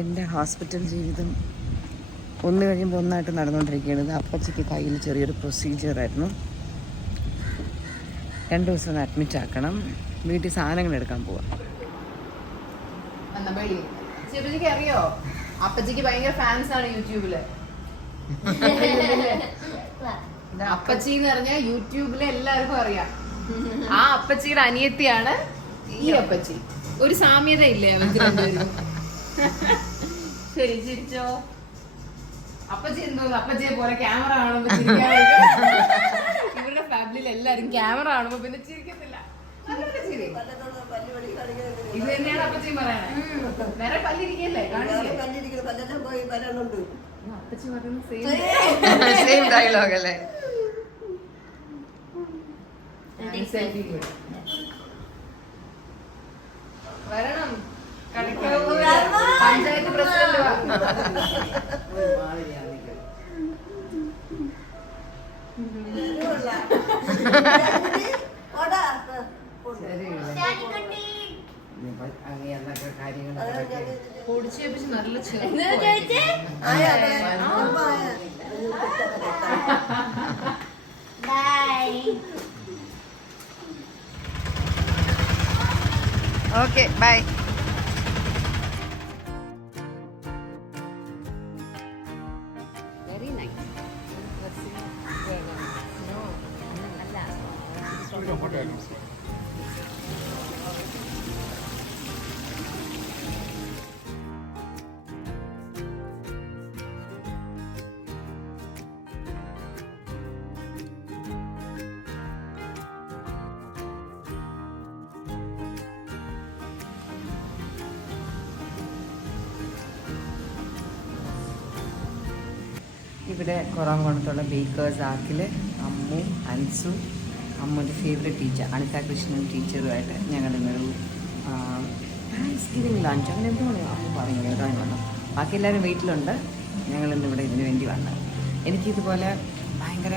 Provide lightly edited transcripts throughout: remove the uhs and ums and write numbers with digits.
എൻ്റെ ഹോസ്പിറ്റൽ ജീവിതം ഒന്ന് കഴിയുമ്പോൾ ഒന്നായിട്ട് നടന്നുകൊണ്ടിരിക്കുകയാണ്. അപ്പച്ചയ്ക്ക് കയ്യിൽ ചെറിയൊരു പ്രൊസീജിയറായിരുന്നു. 2 ദിവസം ഒന്ന് അഡ്മിറ്റ് ആക്കണം. വീട്ടിൽ സാധനങ്ങൾ എടുക്കാൻ പോവാം. അറിയോ, അപ്പച്ചിക്ക് ഭയങ്കര ഫാൻസ് ആണ് യൂട്യൂബില്. അപ്പച്ചി എന്ന് പറഞ്ഞാൽ യൂട്യൂബില് എല്ലാവർക്കും അറിയാം. ആ അപ്പച്ചിയുടെ അനിയത്തിയാണ് ഈ അപ്പച്ചി. ഒരു സാമ്യത ഇല്ലേ അവർക്ക് രണ്ടുപേരും? ശരി, ചിരിച്ചോ. അപ്പച്ചി എന്തോ അപ്പച്ചിയെ പോലെ ക്യാമറ കാണുമ്പോ ചിരിക്കാൻ. ഇവരുടെ ഫാമിലിയിൽ എല്ലാരും ക്യാമറ കാണുമ്പോ പിന്നെ ചിരിക്കത്തില്ല. ഇത് തന്നെയാണ് അപ്പച്ചി പറയണേ. വേറെ പല്ലിരിക്കല്ലേ അപ്പച്ചി പറയുന്നത് സെയിം ഡയലോഗ് അല്ലേ? വരണം, പഞ്ചായത്ത് പ്രസിഡന്റ്. പൊടിച്ചേപ്പിച്ച് നല്ല ഓക്കെ ബൈ. Very nice. ഇവിടെ കുറവംകുളത്തുള്ള ബേക്കേഴ്സ് ആക്കിൽ അമ്മു, അൻസു, അമ്മുൻ്റെ ഫേവറേറ്റ് ടീച്ചർ അനിത കൃഷ്ണൻ ടീച്ചറുമായിട്ട് ഞങ്ങൾ ഇന്നൊരു താങ്ക്സ് ഗിവിംഗ് ലഞ്ച് അങ്ങനെ എന്താണ് അമ്മ പറഞ്ഞു ഇതാണ് വന്നത്. ബാക്കി എല്ലാവരും വീട്ടിലുണ്ട്. ഞങ്ങളിന്നിവിടെ ഇതിനു വേണ്ടി വന്നത്. എനിക്കിതുപോലെ ഭയങ്കര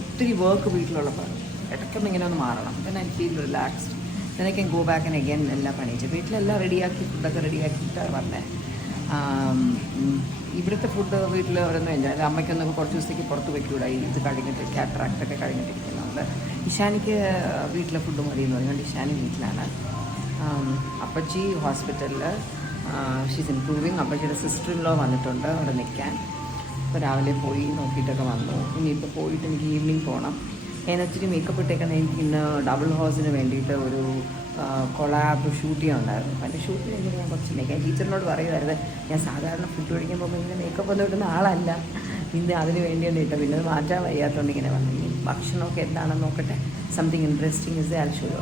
ഒത്തിരി വർക്ക് വീട്ടിലുള്ളപ്പോൾ ഇടയ്ക്കൊന്നും ഇങ്ങനെ ഒന്ന് മാറണം. പിന്നെ I feel relaxed. then I can go back and again എല്ലാം പണിയിച്ചു വീട്ടിലെല്ലാം റെഡിയാക്കി ഫുഡൊക്കെ റെഡിയാക്കിയിട്ടാണ് വന്നത്. ഇവിടുത്തെ ഫുഡ് വീട്ടിൽ ഓരോന്നും എൻജോയ്. അമ്മയ്ക്കൊന്നും കുറച്ച് ദിവസത്തേക്ക് പുറത്ത് വയ്ക്കൂടായി. ഇത് കഴിഞ്ഞിട്ട് കാറ്ററാക്റ്റൊക്കെ കഴിഞ്ഞിട്ടിരിക്കുന്നുണ്ട്. ഇഷാനിക്ക് വീട്ടിലെ ഫുഡ് മതി എന്ന് പറഞ്ഞുകൊണ്ട് ഇഷാനി വീട്ടിലാണ്. അപ്പച്ചി ഹോസ്പിറ്റലിൽ ഷീസ് ഇംപ്രൂവിങ്. അപ്പച്ചിയുടെ സിസ്റ്റർ ഇൻ ലോ വന്നിട്ടുണ്ട് അവിടെ നിൽക്കാൻ. അപ്പോൾ രാവിലെ പോയി നോക്കിയിട്ടൊക്കെ വന്നു. ഇനിയിപ്പോൾ പോയിട്ട് എനിക്ക് ഈവനിങ് പോകണം. ഞാൻ ഒത്തിരി മേക്കപ്പ് ഇട്ടേക്കുന്ന എനിക്ക് ഇന്ന് ഡബിൾ ഹൗസിന് വേണ്ടിയിട്ട് ഒരു കൊളാബ് ഷൂട്ട് ചെയ്യാനുണ്ടായിരുന്നു. അതിൻ്റെ ഷൂട്ടിന് വേണ്ടി ഞാൻ കുറച്ച് മേക്കപ്പ് ടീച്ചറിനോട് പറയുമായിരുന്നു, ഞാൻ സാധാരണ ഫുഡ് കഴിക്കുമ്പോൾ ഇങ്ങനെ മേക്കപ്പ് ഒന്നും ഇടുന്ന ആളല്ല, ഇന്ന് അതിന് വേണ്ടിയാണ് ഇട്ടത്. പിന്നെ അത് മാറ്റാൻ വയ്യാത്തതുകൊണ്ട് ഇങ്ങനെ വന്നു. ഇനി ഭക്ഷണമൊക്കെ എന്താണെന്ന് നോക്കട്ടെ. Something interesting is I show you.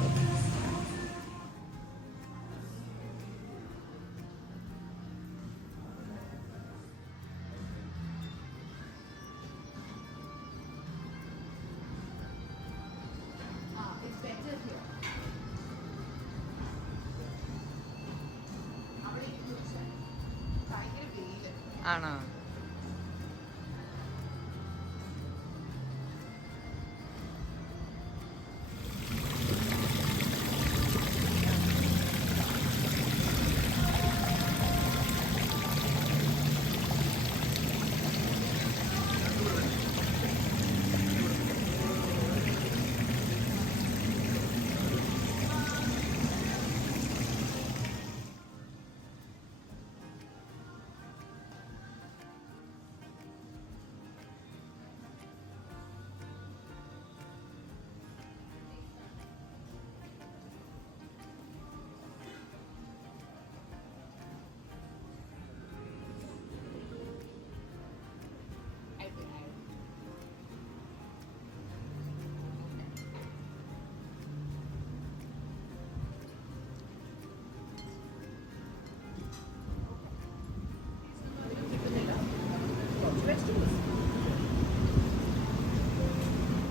ആണോ?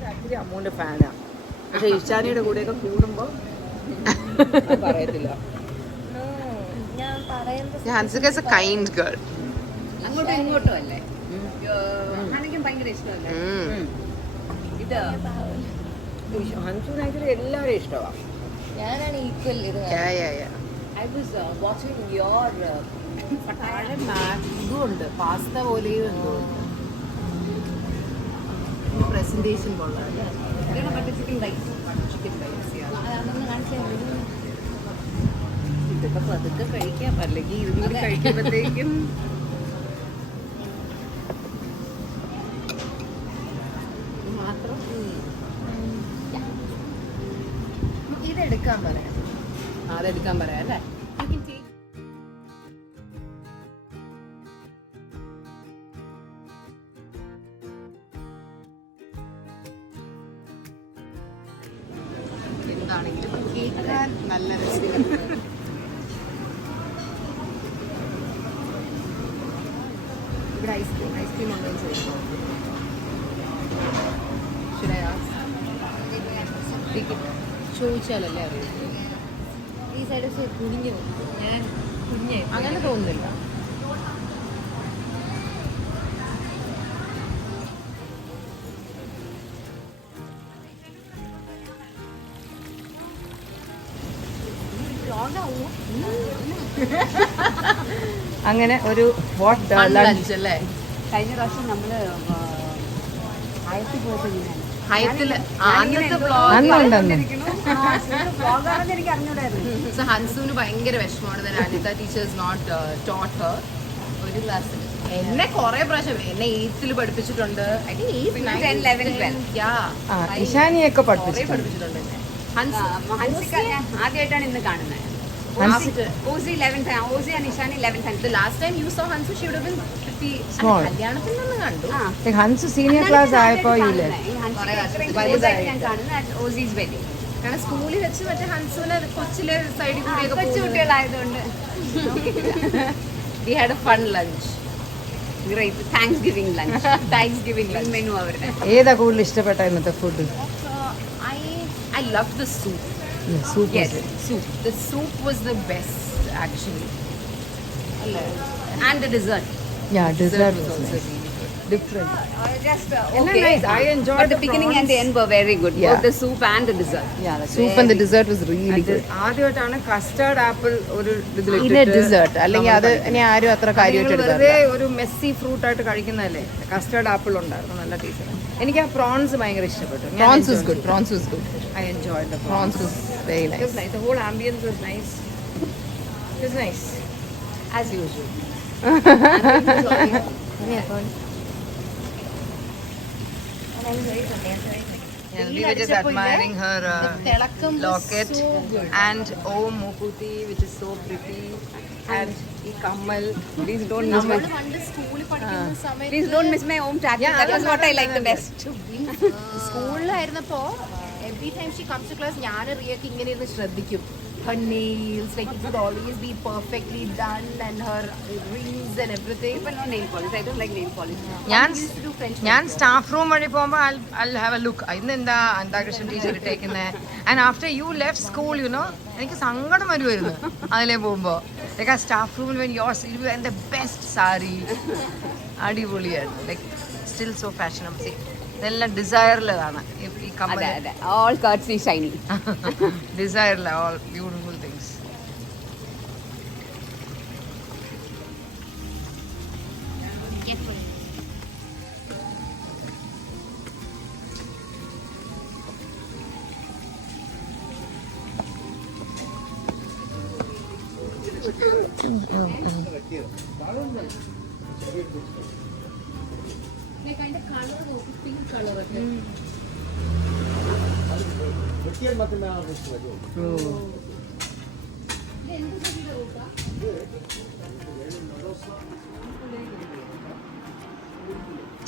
ആക്ച്വലി അമ്മൂൻ്റെ ഫാനാണ്. പക്ഷെ ഇഷാനിയുടെ കൂടെയൊക്കെ കൂടുമ്പോൾ പറയത്തില്ല. അങ്ങോട്ടും ഇങ്ങോട്ടും അല്ലേ? ഭയങ്കര ഇഷ്ടമല്ലേ ഇത്? ഹൻസുനായിട്ട് എല്ലാവരും ഇഷ്ടമാണ്. ഞാനാണ് ഈക്വൽ ഇത്. I was watching your ഇതും ഉണ്ട്, പാസ്ത പോലെയും എന്തോ പ്രസന്റേഷൻ കൊള്ളാം. ചിക്കൻ റൈസ് ഇതൊക്കെ പതുക്കെ കഴിക്കാം, അല്ലെങ്കിൽ ഇതിലൂടെ കഴിക്കുമ്പോഴത്തേക്കും മാത്രം. ഇതെടുക്കാൻ പറയാം, അതെടുക്കാൻ പറയാം അല്ലേ. എന്താണെങ്കിലും കേൾക്കാൻ നല്ല രസം. ഇവിടെ ഐസ്ക്രീം ഉണ്ടോ എന്ന് ചോദിക്കാം. ചോദിച്ചാലല്ലേ അറിയാം. ഈ സൈഡ് കുഞ്ഞു, ഞാൻ കുഞ്ഞ് അങ്ങനെ തോന്നുന്നില്ല. അങ്ങനെ ഒരു ലഞ്ച് അല്ലേ. കഴിഞ്ഞ പ്രാവശ്യം നമ്മള് ഹയത്തിൽ പോയപ്പോൾ എനിക്ക് അറിഞ്ഞൂടായിരുന്നു. ഹൻസുവിന് ഭയങ്കര വിഷമമാണ്. Anitha teachers not taught her. ഒരു ക്ലാസ്സിൽ എന്നെ കുറെ പ്രാവശ്യം എന്നെ 8th പഠിപ്പിച്ചിട്ടുണ്ട്. ഇഷാനിയൊക്കെ പഠിപ്പിച്ചിട്ടുണ്ട്. ആദ്യമായിട്ടാണ് ഇന്ന് കാണുന്നത്. Ozi 11th, Ozi and Ishani 11th. The last time you saw Hansu, she would have been pretty small. കല്യാണത്തിൽ നിന്ന് കണ്ടു. ഹൻസു സീനിയർ ക്ലാസ് ആയപ്പോ ഇല്ലേ Ozi's wedding. കാരണം സ്കൂളിൽ വെച്ച് മറ്റേ ഹൻസുവിനെ കൊച്ചിലെ സൈഡിൽ കൂടിയൊക്കെ കൊച്ചുകുട്ടികളായതുകൊണ്ട് we had a fun lunch. Great. Thanksgiving lunch. Thanksgiving menu അവരുടെ. ഏതാ കൂടുതൽ ഇഷ്ടപ്പെട്ട ഇന്നത്തെ food? I loved the soup. Soup. Yes, soup. The soup was the best actually. And the dessert. Yeah, dessert was also nice. really good. Different. Just Okay. Nice. I enjoyed but the beginning and the end were very good. Yeah. Both the soup and the dessert. Yeah, the Soup and the dessert was really good. ആദ്യമായിട്ടാണ് custard apple ഒരു In a dessert. അല്ലെങ്കിൽ അത് ഇനി ആരും അത്ര കാര്യമായിട്ട് വെറുതെ എടുക്കാറില്ല. ഒരു മെസ്സി ഫ്രൂട്ട് ആയിട്ട് കഴിക്കുന്നതല്ലേ. കസ്റ്റർഡ് ആപ്പിൾ ഉണ്ടായിരുന്നു, നല്ല ടേസ്റ്റ്. എനിക്ക് ആ പ്രോൺസ് ഭയങ്കര ഇഷ്ടപ്പെട്ടു. Prawns was good. Prawns was good. I enjoyed the Prawns was very It nice. was nice. The whole ambience was nice. It was nice. As usual. And we were just admiring her locket and oh Mukuti, which is so pretty, and ഈ കമ്മൽ. Please don't miss my. Please don't miss my home tattoo. Yeah, That was what I liked the best. സ്കൂളിലായിരുന്നപ്പോ every time she comes to class ഞാൻ റിയക്ക് ഇങ്ങനെ ഇരുന്ന് ശ്രദ്ധിക്കും. Her nails, like it would always be perfectly done, and her rings and everything. But no nail polish. I don't like nail polish. ഞാൻ staff room വഴി പോകുമ്പോൾ I'll have a look. ഇന്ന് എന്താ അന്താകൃഷ്ണൻ teacher ഇട്ടേക്കുന്നത്. And after you left school, you know, എനിക്ക് സങ്കടം വരുമായിരുന്നു അതിലേ പോകുമ്പോൾ. Like ആ സ്റ്റാഫ് റൂമിൽ when yours you were in the best saree. അടിപൊളിയായിരുന്നു. Like still so fashionable. ഇതെല്ലാം ഡിസയറിലാണ് ഈ കമ്മൽ. All courtesy shiny. ഡിസയറിൽ all beautiful things.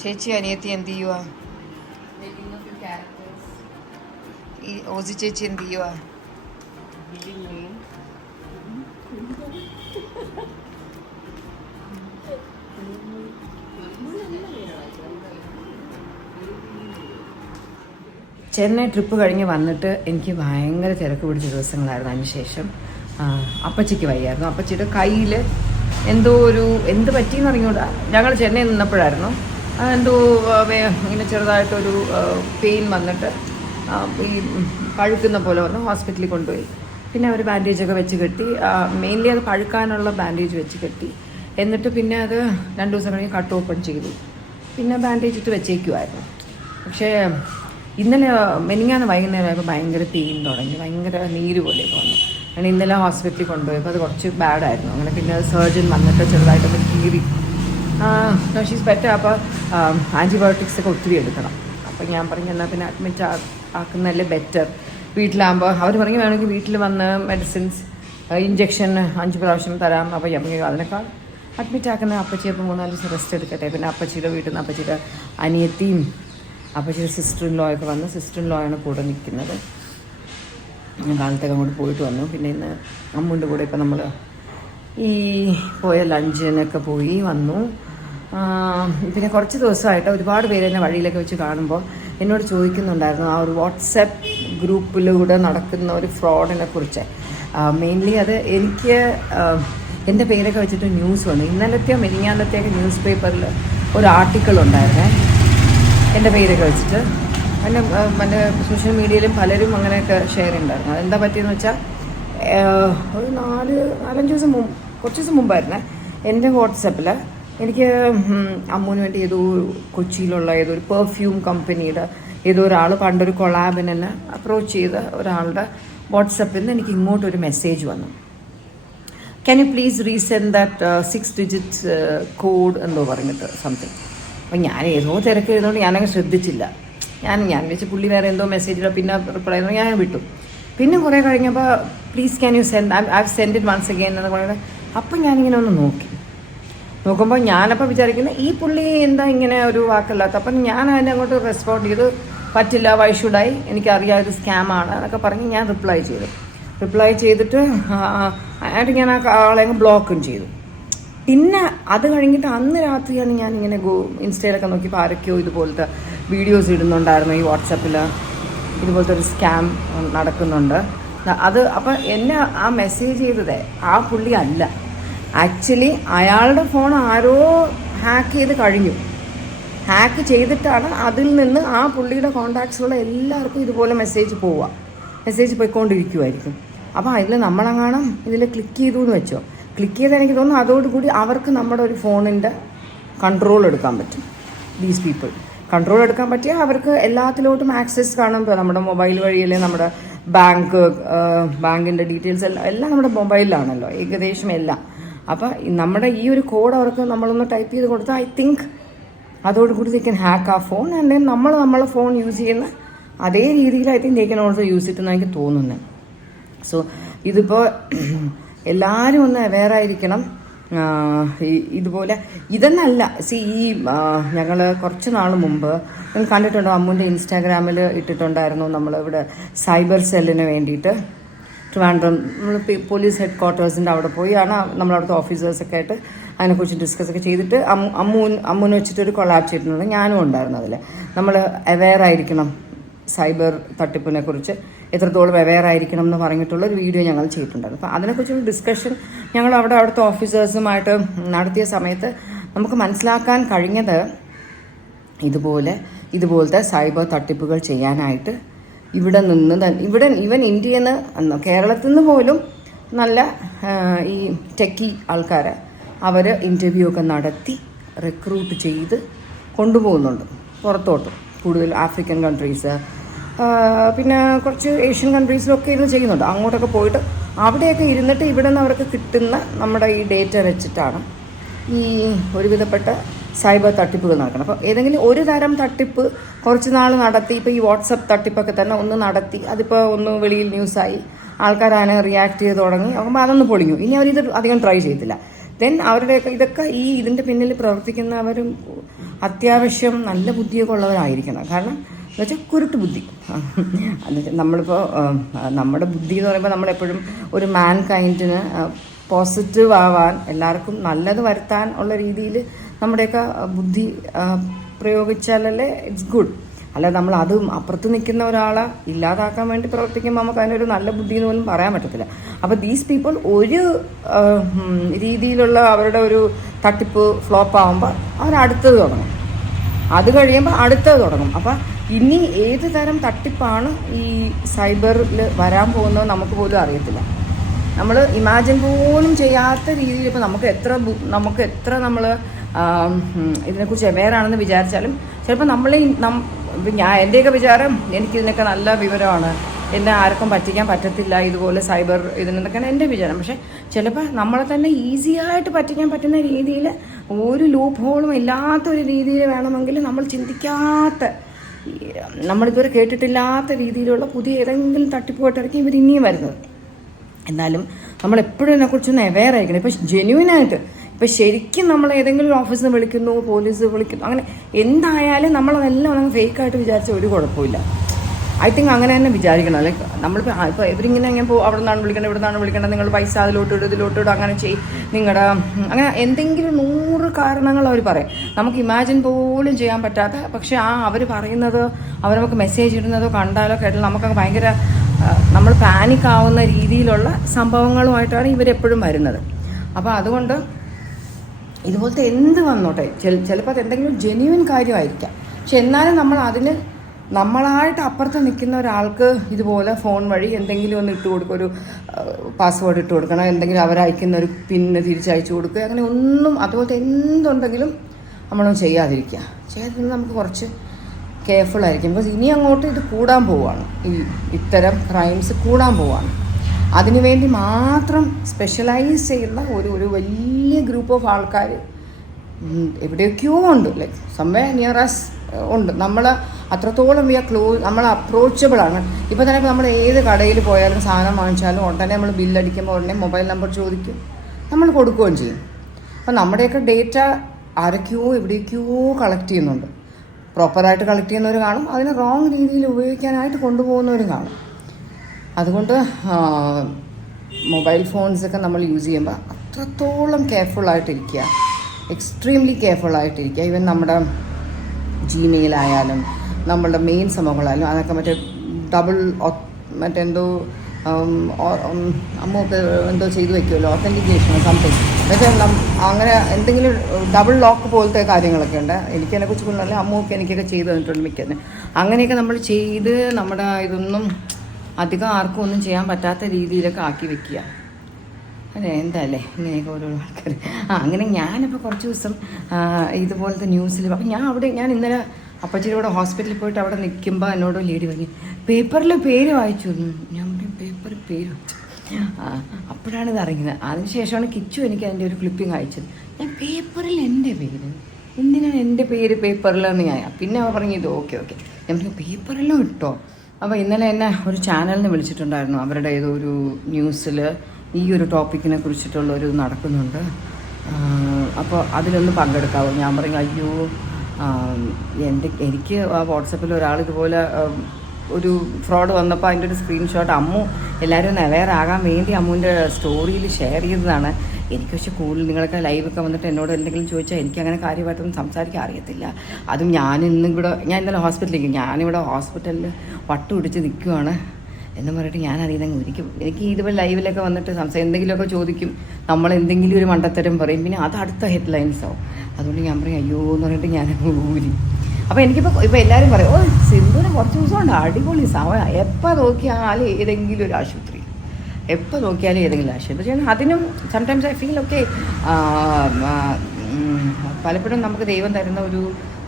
ചേച്ചി അനിയത്തി എന്ത് ചെയ്യുവാ? ഈ ഓസി ചേച്ചി എന്ത് ചെയ്യുവാ? ചെന്നൈ ട്രിപ്പ് കഴിഞ്ഞ് വന്നിട്ട് എനിക്ക് ഭയങ്കര തിരക്ക് പിടിച്ച ദിവസങ്ങളായിരുന്നു. അതിനുശേഷം അപ്പച്ചിക്ക് വയ്യായിരുന്നു. അപ്പച്ചിയുടെ കയ്യിൽ എന്തോ എന്ത് പറ്റിയെന്ന് അറിഞ്ഞൂടാ. ഞങ്ങൾ ചെന്നൈ നിന്നപ്പോഴായിരുന്നു. എന്തോ ഇങ്ങനെ ചെറുതായിട്ടൊരു പെയിൻ വന്നിട്ട് ഈ പഴുക്കുന്ന പോലെ വന്ന് ഹോസ്പിറ്റലിൽ കൊണ്ടുപോയി. പിന്നെ അവർ ബാൻഡേജൊക്കെ വെച്ച് കെട്ടി, മെയിൻലി അത് പഴുക്കാനുള്ള ബാൻഡേജ് വെച്ച് കെട്ടി. എന്നിട്ട് പിന്നെ അത് 2 ദിവസം കഴിഞ്ഞ് കട്ട് ഓപ്പൺ ചെയ്തു. പിന്നെ ബാൻഡേജ് ഇട്ട് വെച്ചേക്കുമായിരുന്നു. പക്ഷേ ഇന്നലെ മെനിങ്ങാന്ന് വൈകുന്നേരമായപ്പോൾ ഭയങ്കര പെയിൻ തുടങ്ങി, ഭയങ്കര നീര് പോലെയൊക്കെ വന്നു. അങ്ങനെ ഇന്നലെ ഹോസ്പിറ്റലിൽ കൊണ്ടുപോയപ്പോൾ അത് കുറച്ച് ബാഡായിരുന്നു. അങ്ങനെ പിന്നെ സർജൻ വന്നിട്ട് ചെറുതായിട്ടൊന്ന് കീറി ഷീസ് ബെറ്റർ. അപ്പോൾ ആൻറ്റിബയോട്ടിക്സ് ഒക്കെ ഒത്തിരി എടുക്കണം. അപ്പോൾ ഞാൻ പറഞ്ഞു എന്നാൽ പിന്നെ അഡ്മിറ്റ് ആക്കുന്നതല്ലേ ബെറ്റർ. വീട്ടിലാകുമ്പോൾ അവർ പറഞ്ഞു വേണമെങ്കിൽ വീട്ടിൽ വന്ന് മെഡിസിൻസ് ഇഞ്ചക്ഷൻ 5 പ്രാവശ്യം തരാം. അപ്പോൾ ഞാൻ അതിനേക്കാൾ അഡ്മിറ്റ് ആക്കുന്ന അപ്പച്ചി അപ്പോൾ 3-4 ദിവസം റെസ്റ്റ് എടുക്കട്ടെ. പിന്നെ അപ്പച്ചിയുടെ വീട്ടിൽ നിന്ന് അപ്പച്ചിയുടെ അനിയത്തിയും അപ്പച്ചിയുടെ സിസ്റ്റർ ഇൻ ലോ ഒക്കെ വന്ന്, സിസ്റ്റർ ഇൻ ലോ ആണ് കൂടെ നിൽക്കുന്നത്. കാലത്തൊക്കെ അങ്ങോട്ട് പോയിട്ട് വന്നു. പിന്നെ ഇന്ന് അമ്മൂൻ്റെ കൂടെ ഇപ്പോൾ നമ്മൾ ഈ പോയ ലഞ്ചിനൊക്കെ പോയി വന്നു. പിന്നെ കുറച്ച് ദിവസമായിട്ട് ഒരുപാട് പേര് എന്നെ വഴിയിലൊക്കെ വെച്ച് കാണുമ്പോൾ എന്നോട് ചോദിക്കുന്നുണ്ടായിരുന്നു ആ ഒരു വാട്സാപ്പ് ഗ്രൂപ്പിലൂടെ നടക്കുന്ന ഒരു ഫ്രോഡിനെ കുറിച്ച്. മെയിൻലി അത് എനിക്ക് എൻ്റെ പേരൊക്കെ വെച്ചിട്ട് ന്യൂസ് വന്നു. ഇന്നലത്തെയോ മെനിങ്ങാന്നത്തെയൊക്കെ ന്യൂസ് പേപ്പറിൽ ഒരു ആർട്ടിക്കിൾ ഉണ്ടായിരുന്നേ എൻ്റെ പേരൊക്കെ വെച്ചിട്ട്. പിന്നെ എൻ്റെ സോഷ്യൽ മീഡിയയിലും പലരും അങ്ങനെയൊക്കെ ഷെയർ ഉണ്ടായിരുന്നു. അതെന്താ പറ്റിയെന്ന് വെച്ചാൽ ഒരു 4-5 ദിവസം മുമ്പ്, കുറച്ച് ദിവസം മുമ്പായിരുന്നേ എൻ്റെ വാട്സപ്പിൽ എനിക്ക് അമ്മൂന് വേണ്ടി ഏതോ കൊച്ചിയിലുള്ള ഏതോ ഒരു പെർഫ്യൂം കമ്പനിയുടെ ഏതോ ഒരാൾ പണ്ടൊരു കൊളാബിന് എന്നെ അപ്രോച്ച് ചെയ്ത ഒരാളുടെ വാട്സപ്പിൽ നിന്ന് എനിക്ക് ഇങ്ങോട്ടൊരു മെസ്സേജ് വന്നു. Can you please resend that 6 digit code എന്തോ പറഞ്ഞിട്ട് സംതിങ്. അപ്പം ഞാൻ ഏതോ തിരക്ക് ചെയ്തുകൊണ്ട് ഞാനങ്ങ് ശ്രദ്ധിച്ചില്ല. ഞാൻ വെച്ച് പുള്ളി വേറെ എന്തോ മെസ്സേജിലോ പിന്നെ റിപ്ലൈ ചെയ്തോ ഞാൻ വിട്ടു. പിന്നെ കുറേ കഴിഞ്ഞപ്പോൾ please can you send, I have send it once again എന്ന് പറയുന്നത്. അപ്പം ഞാനിങ്ങനെ ഒന്ന് നോക്കുമ്പോൾ ഞാനപ്പോൾ വിചാരിക്കുന്നത് ഈ പുള്ളി എന്താ ഇങ്ങനെ ഒരു വാക്കല്ലാത്ത. അപ്പം ഞാൻ അതിനെ അങ്ങോട്ട് റെസ്പോണ്ട് ചെയ്ത് പറ്റില്ല, വൈ ഷുഡായി, എനിക്കറിയാം ഇത് സ്കാമാണ് എന്നൊക്കെ പറഞ്ഞ് ഞാൻ റിപ്ലൈ ചെയ്തിട്ട് ആയിട്ട് ഞാൻ ആ ആളെ അങ്ങ് ബ്ലോക്കും ചെയ്തു. പിന്നെ അത് കഴിഞ്ഞിട്ട് അന്ന് രാത്രിയാണ് ഞാനിങ്ങനെ ഇൻസ്റ്റയിലൊക്കെ നോക്കിയപ്പോൾ ആരൊക്കെയോ ഇതുപോലത്തെ വീഡിയോസ് ഇടുന്നുണ്ടായിരുന്നു. ഈ വാട്സപ്പിൽ ഇതുപോലത്തെ ഒരു സ്കാം നടക്കുന്നുണ്ട്. അത് അപ്പം എന്നെ ആ മെസ്സേജ് ചെയ്തതേ ആ പുള്ളി അല്ല. ആക്ച്വലി അയാളുടെ ഫോൺ ആരോ ഹാക്ക് ചെയ്ത് കഴിഞ്ഞു. ഹാക്ക് ചെയ്തിട്ടാണ് അതിൽ നിന്ന് ആ പുള്ളിയുടെ കോൺടാക്ട്സുള്ള എല്ലാവർക്കും ഇതുപോലെ മെസ്സേജ് പോയിക്കൊണ്ടിരിക്കുമായിരിക്കും. അപ്പോൾ അതിൽ നമ്മളെങ്ങാനും ഇതിൽ ക്ലിക്ക് ചെയ്തു എന്ന് വെച്ചോ, ക്ലിക്ക് ചെയ്ത് എനിക്ക് തോന്നുന്നു അതോടുകൂടി അവർക്ക് നമ്മുടെ ഒരു ഫോണിൻ്റെ കൺട്രോൾ എടുക്കാൻ പറ്റും. ദീസ് പീപ്പിൾ കൺട്രോൾ എടുക്കാൻ പറ്റിയാൽ അവർക്ക് എല്ലാത്തിലോട്ടും ആക്സസ് കാണും. ഇപ്പോൾ നമ്മുടെ മൊബൈൽ വഴിയല്ലേ നമ്മുടെ ബാങ്കിൻ്റെ ഡീറ്റെയിൽസ് എല്ലാം നമ്മുടെ മൊബൈലിലാണല്ലോ ഏകദേശം എല്ലാം. അപ്പോൾ നമ്മുടെ ഈ ഒരു കോഡ് അവർക്ക് നമ്മളൊന്ന് ടൈപ്പ് ചെയ്ത് കൊടുത്താൽ ഐ തിങ്ക് അതോടുകൂടി ദേ ക്യാൻ ഹാക്ക് ആ ഫോൺ. ആൻഡ് ദെൻ നമ്മളെ ഫോൺ യൂസ് ചെയ്യുന്ന അതേ രീതിയിൽ I think they can also use it എന്നാണ് എനിക്ക് തോന്നുന്നത്. സോ ഇതിപ്പോൾ എല്ലാവരും ഒന്ന് അവെയർ ആയിരിക്കണം. ഇതുപോലെ ഇതെന്നല്ല ഞങ്ങൾ കുറച്ച് നാൾ മുമ്പ് നിങ്ങൾ കണ്ടിട്ടുണ്ടോ, അമ്മൂൻ്റെ ഇൻസ്റ്റാഗ്രാമിൽ ഇട്ടിട്ടുണ്ടായിരുന്നു നമ്മളിവിടെ സൈബർ സെല്ലിന് വേണ്ടിയിട്ട് ട്രിവാൻഡ്രം നമ്മൾ പോലീസ് ഹെഡ് ക്വാർട്ടേഴ്സിൻ്റെ അവിടെ പോയാണ് നമ്മളവിടുത്തെ ഓഫീസേഴ്സൊക്കെ ആയിട്ട് അതിനെക്കുറിച്ച് ഡിസ്കസ് ഒക്കെ ചെയ്തിട്ട് അമ്മൂനെ വെച്ചിട്ടൊരു കൊളാബ് ചെയ്തിട്ടുണ്ട്. ഞാനും ഉണ്ടായിരുന്നു അതിൽ. നമ്മൾ അവെയർ ആയിരിക്കണം സൈബർ തട്ടിപ്പിനെ കുറിച്ച് എത്രത്തോളം അവെയർ ആയിരിക്കണം എന്ന് പറഞ്ഞിട്ടുള്ള ഒരു വീഡിയോ ഞങ്ങൾ ചെയ്തിട്ടുണ്ടായിരുന്നു. അപ്പോൾ അതിനെക്കുറിച്ചൊരു ഡിസ്കഷൻ ഞങ്ങൾ അവിടുത്തെ ഓഫീസേഴ്സുമായിട്ട് നടത്തിയ സമയത്ത് നമുക്ക് മനസ്സിലാക്കാൻ കഴിഞ്ഞത് ഇതുപോലത്തെ സൈബർ തട്ടിപ്പുകൾ ചെയ്യാനായിട്ട് ഈവൻ ഇന്ത്യയിൽ നിന്ന് കേരളത്തിൽ നിന്ന് പോലും നല്ല ഈ ടെക്കി ആൾക്കാരെ അവർ ഇൻ്റർവ്യൂ ഒക്കെ നടത്തി റിക്രൂട്ട് ചെയ്ത് കൊണ്ടുപോകുന്നുണ്ട് പുറത്തോട്ട്. കൂടുതൽ ആഫ്രിക്കൻ കൺട്രീസ്, പിന്നെ കുറച്ച് ഏഷ്യൻ കൺട്രീസിലൊക്കെ ഇരുന്ന് ചെയ്യുന്നുണ്ട്. അങ്ങോട്ടൊക്കെ പോയിട്ട് അവിടെയൊക്കെ ഇരുന്നിട്ട് ഇവിടെ നിന്ന് അവർക്ക് കിട്ടുന്ന നമ്മുടെ ഈ ഡേറ്റ വെച്ചിട്ടാണ് ഈ ഒരുവിധപ്പെട്ട സൈബർ തട്ടിപ്പുകൾ നടക്കണം. അപ്പോൾ ഏതെങ്കിലും ഒരു തരം തട്ടിപ്പ് കുറച്ച് നാൾ നടത്തി, ഇപ്പോൾ ഈ വാട്സപ്പ് തട്ടിപ്പൊക്കെ തന്നെ ഒന്ന് നടത്തി, അതിപ്പോൾ ഒന്ന് വെളിയിൽ ന്യൂസായി, ആൾക്കാരാണ് റിയാക്ട് ചെയ്ത് തുടങ്ങി, അപ്പോൾ അതൊന്ന് പൊളിഞ്ഞു. ഇനി അവരിത് അധികം ട്രൈ ചെയ്തില്ല. ദെൻ അവരുടെയൊക്കെ ഇതൊക്കെ ഇതിൻ്റെ പിന്നിൽ പ്രവർത്തിക്കുന്നവരും അത്യാവശ്യം നല്ല ബുദ്ധിയൊക്കെ ഉള്ളവരായിരിക്കണം. കാരണം എന്നുവെച്ചാൽ കുരുട്ട് ബുദ്ധി. എന്നുവെച്ചാൽ നമ്മളിപ്പോൾ നമ്മുടെ ബുദ്ധി എന്ന് പറയുമ്പോൾ നമ്മളെപ്പോഴും ഒരു മാൻ കൈൻഡിന് പോസിറ്റീവ് ആവാൻ, എല്ലാവർക്കും നല്ലത് വരുത്താൻ ഉള്ള രീതിയിൽ നമ്മുടെയൊക്കെ ബുദ്ധി പ്രയോഗിച്ചാലല്ലേ ഇറ്റ്സ് ഗുഡ്. അല്ല നമ്മൾ അതും അപ്പുറത്ത് നിൽക്കുന്ന ഒരാളെ ഇല്ലാതാക്കാൻ വേണ്ടി പ്രവർത്തിക്കുമ്പോൾ നമുക്ക് അതിനൊരു നല്ല ബുദ്ധി എന്ന് പോലും പറയാൻ പറ്റത്തില്ല. അപ്പോൾ ദീസ് പീപ്പിൾ ഒരു രീതിയിലുള്ള അവരുടെ ഒരു തട്ടിപ്പ് ഫ്ലോപ്പ് ആകുമ്പോൾ അവർ അടുത്തത് തുടങ്ങും, അത് കഴിയുമ്പോൾ അടുത്തത് തുടങ്ങും. അപ്പോൾ ഇനി ഏത് തരം തട്ടിപ്പാണ് ഈ സൈബറിൽ വരാൻ പോകുന്നത് നമുക്ക് പോലും അറിയത്തില്ല. നമ്മൾ ഇമാജിൻ പോലും ചെയ്യാത്ത രീതിയിൽ ഇപ്പോൾ നമുക്ക് എത്ര നമ്മൾ ഇതിനെക്കുറിച്ച് അവെയറാണെന്ന് വിചാരിച്ചാലും ചിലപ്പോൾ എൻ്റെയൊക്കെ വിചാരം എനിക്കിതിനൊക്കെ നല്ല വിവരമാണ്, എന്നെ ആർക്കും പറ്റിക്കാൻ പറ്റത്തില്ല ഇതുപോലെ സൈബർ ഇതിനൊക്കെയാണ് എൻ്റെ വിചാരം. പക്ഷേ ചിലപ്പോൾ നമ്മളെ തന്നെ ഈസിയായിട്ട് പറ്റിക്കാൻ പറ്റുന്ന രീതിയിൽ ഒരു ലൂപ്പ് ഹോളും ഇല്ലാത്തൊരു രീതിയിൽ വേണമെങ്കിൽ നമ്മൾ ചിന്തിക്കാത്ത, നമ്മളിതുവരെ കേട്ടിട്ടില്ലാത്ത രീതിയിലുള്ള പുതിയ ഏതെങ്കിലും തട്ടിപ്പോയിട്ടായിരിക്കും ഇവർ ഇനിയും വരുന്നത്. എന്നാലും നമ്മളെപ്പോഴും ഇതിനെക്കുറിച്ചൊന്ന് അവെയർ ആയിരിക്കണം. ഇപ്പോൾ ജെന്യുവനായിട്ട് ഇപ്പോൾ ശരിക്കും നമ്മൾ ഏതെങ്കിലും ഒരു ഓഫീസിൽ നിന്ന് വിളിക്കുന്നു, പോലീസ് വിളിക്കുന്നു, അങ്ങനെ എന്തായാലും നമ്മളതെല്ലാം അങ്ങനെ ഫേക്കായിട്ട് വിചാരിച്ച ഒരു കുഴപ്പമില്ല. ഐ തിങ്ക് അങ്ങനെ തന്നെ വിചാരിക്കണം. ലൈക്ക് നമ്മളിപ്പോൾ ഇവരിങ്ങനെ ഞാൻ അവിടെ നിന്നാണ് വിളിക്കേണ്ടത്, ഇവിടെ നിന്നാണ് വിളിക്കേണ്ടത്, നിങ്ങൾ പൈസ അതിലോട്ടിടും ഇതിലോട്ടിടും അങ്ങനെ നിങ്ങളുടെ അങ്ങനെ എന്തെങ്കിലും 100 കാരണങ്ങൾ അവർ പറയും. നമുക്ക് ഇമാജിൻ പോലും ചെയ്യാൻ പറ്റാത്ത, പക്ഷേ അവർ പറയുന്നത് അവർ നമുക്ക് മെസ്സേജ് ഇടുന്നതോ കണ്ടാലോ കേട്ടാലോ നമുക്കങ്ങ് ഭയങ്കര നമ്മൾ പാനിക് ആവുന്ന രീതിയിലുള്ള സംഭവങ്ങളുമായിട്ടാണ് ഇവരെപ്പോഴും വരുന്നത്. അപ്പോൾ അതുകൊണ്ട് ഇതുപോലത്തെ എന്ത് വന്നോട്ടെ, ചിലപ്പോൾ അത് എന്തെങ്കിലും ജെന്യുവൻ കാര്യമായിരിക്കാം, പക്ഷെ എന്നാലും നമ്മൾ അതിന് നമ്മളായിട്ട് അപ്പുറത്ത് നിൽക്കുന്ന ഒരാൾക്ക് ഇതുപോലെ ഫോൺ വഴി എന്തെങ്കിലും ഒന്ന് ഇട്ട് കൊടുക്കുക, ഒരു പാസ്വേഡ് ഇട്ട് കൊടുക്കണം, എന്തെങ്കിലും അവരയക്കുന്ന ഒരു പിന്ന് തിരിച്ചയച്ചു കൊടുക്കുക, അങ്ങനെ ഒന്നും അതുപോലത്തെ എന്തുണ്ടെങ്കിലും നമ്മളൊന്നും ചെയ്യാതിരിക്കുക. നമുക്ക് കുറച്ച് കെയർഫുൾ ആയിരിക്കും. ബിക്കോസ് ഇനി അങ്ങോട്ട് ഇത് കൂടാൻ പോവുകയാണ്, ഇത്തരം ക്രൈംസ് കൂടാൻ പോവുകയാണ്. അതിനുവേണ്ടി മാത്രം സ്പെഷ്യലൈസ് ചെയ്യുന്ന ഒരു വലിയ ഗ്രൂപ്പ് ഓഫ് ആൾക്കാർ എവിടെയൊക്കെയോ ഉണ്ട്, ലൈക്ക് സംവേ നിയർ അസ് ഉണ്ട്. നമ്മൾ അത്രത്തോളം നമ്മൾ അപ്രോച്ചബിളാണ്. ഇപ്പോൾ തന്നെ നമ്മൾ ഏത് കടയിൽ പോയാലും സാധനം വാങ്ങിച്ചാലും ഉടനെ നമ്മൾ ബില്ലടിക്കുമ്പോൾ ഉടനെ മൊബൈൽ നമ്പർ ചോദിക്കും, നമ്മൾ കൊടുക്കുകയും ചെയ്യും. അപ്പം നമ്മുടെയൊക്കെ ഡേറ്റ ആരൊക്കെയോ എവിടേക്കോ കളക്ട് ചെയ്യുന്നുണ്ട്. പ്രോപ്പറായിട്ട് കളക്ട് ചെയ്യുന്നവർ കാണും, അതിന് റോങ് രീതിയിൽ ഉപയോഗിക്കാനായിട്ട് കൊണ്ടുപോകുന്നവരും കാണും. അതുകൊണ്ട് മൊബൈൽ ഫോൺസൊക്കെ നമ്മൾ യൂസ് ചെയ്യുമ്പോൾ അത്രത്തോളം കെയർഫുള്ളായിട്ടിരിക്കുക, എക്സ്ട്രീംലി കെയർഫുള്ളായിട്ടിരിക്കുക. ഈവൻ നമ്മുടെ ജിമെയിലായാലും നമ്മളുടെ മെയിൻ സംഭവങ്ങളായാലും അതൊക്കെ മറ്റെന്തോ അമ്മൊക്കെ എന്തോ ചെയ്തു വെക്കുമല്ലോ, ഒത്തൻറ്റിക്കേഷൻ സംതിങ്, പക്ഷേ അങ്ങനെ എന്തെങ്കിലും ഡബിൾ ലോക്ക് പോലത്തെ കാര്യങ്ങളൊക്കെ ഉണ്ട്. എനിക്കതിനെക്കുറിച്ച് കൂടുതലല്ല, അമ്മൊക്കെ എനിക്കൊക്കെ ചെയ്ത് തന്നിട്ടുണ്ട് മിക്കതിന്. അങ്ങനെയൊക്കെ നമ്മൾ ചെയ്ത് നമ്മുടെ ഇതൊന്നും അധികം ആർക്കും ഒന്നും ചെയ്യാൻ പറ്റാത്ത രീതിയിലൊക്കെ ആക്കി വെക്കുക. അതെ, എന്താല്ലേ ഇങ്ങനെയൊക്കെ ഓരോ ആൾക്കാർ. അങ്ങനെ ഞാനിപ്പോൾ കുറച്ച് ദിവസം ഇതുപോലത്തെ ന്യൂസിൽ, അപ്പം ഞാൻ ഇന്നലെ അപ്പച്ചിയുടെ കൂടെ ഹോസ്പിറ്റലിൽ പോയിട്ട് അവിടെ നിൽക്കുമ്പോൾ എന്നോട് ലേഡി പറഞ്ഞു പേപ്പറിൽ പേര് വായിച്ചു. ഞാൻ പേപ്പറിൽ പേര് വായിച്ചു. അപ്പോഴാണ് ഇത് അറിയുന്നത്. അതിനുശേഷമാണ് കിച്ചു എനിക്ക് അതിൻ്റെ ഒരു ക്ലിപ്പിംഗ് അയച്ചത്. ഞാൻ പേപ്പറിൽ എൻ്റെ പേര്, എന്തിനാണ് എൻ്റെ പേര് പേപ്പറിലെന്ന് ഞാൻ പിന്നെ അവ പറഞ്ഞു ഇത് ഓക്കെ ഞാൻ പറഞ്ഞു പേപ്പറിലും ഇട്ടോ. അപ്പോൾ ഇന്നലെ എന്നെ ഒരു ചാനലിൽ നിന്ന് വിളിച്ചിട്ടുണ്ടായിരുന്നു. അവരുടെ ഏതോ ഒരു ന്യൂസിൽ ഈ ഒരു ടോപ്പിക്കിനെ കുറിച്ചിട്ടുള്ളൊരു നടക്കുന്നുണ്ട്, അപ്പോൾ അതിലൊന്ന് പങ്കെടുക്കാവോ? ഞാൻ പറഞ്ഞു അയ്യോ എനിക്ക് ആ വാട്സപ്പിൽ ഒരാൾ ഇതുപോലെ ഒരു ഫ്രോഡ് വന്നപ്പോൾ അതിൻ്റെ ഒരു സ്ക്രീൻഷോട്ട് അമ്മു എല്ലാവരും ഒന്ന് അവെയർ ആകാൻ വേണ്ടി അമ്മുവിൻ്റെ സ്റ്റോറിയിൽ ഷെയർ ചെയ്തതാണ്. എനിക്ക് പക്ഷേ കൂടുതൽ നിങ്ങളൊക്കെ ലൈവൊക്കെ വന്നിട്ട് എന്നോട് എന്തെങ്കിലും ചോദിച്ചാൽ എനിക്കങ്ങനെ കാര്യമായിട്ടൊന്നും സംസാരിക്കാൻ അറിയത്തില്ല. അതും ഞാൻ ഇന്നലെ ഹോസ്പിറ്റലിലേക്ക്, ഞാനിവിടെ ഹോസ്പിറ്റലിൽ വട്ടു പിടിച്ച് നിൽക്കുവാണ് എന്ന് പറഞ്ഞിട്ട് ഞാൻ അറിയുന്നങ്ങ് ഒരിക്കും. എനിക്ക് ഇതുപോലെ ലൈവിലൊക്കെ വന്നിട്ട് എന്തെങ്കിലുമൊക്കെ ചോദിക്കും, നമ്മൾ എന്തെങ്കിലും ഒരു മണ്ടത്തരം പറയും, പിന്നെ അത് അടുത്ത ഹെഡ്ലൈൻസ് ആവും. അതുകൊണ്ട് ഞാൻ പറയും അയ്യോ എന്ന് പറഞ്ഞിട്ട് ഞാൻ ഊരി. അപ്പോൾ ഇപ്പോൾ എല്ലാവരും പറയും ഓ സിന്ധുവിന് കുറച്ച് ദിവസം ഉണ്ട് അടിപൊളി സമയം, എപ്പോൾ നോക്കിയാലും ഏതെങ്കിലും ഒരു ആശുപത്രി, എപ്പോൾ നോക്കിയാലും ഏതെങ്കിലും ആശുപത്രി. അതിനും സംടൈംസ് ഐ ഫീൽ ഓക്കെ, പലപ്പോഴും നമുക്ക് ദൈവം തരുന്ന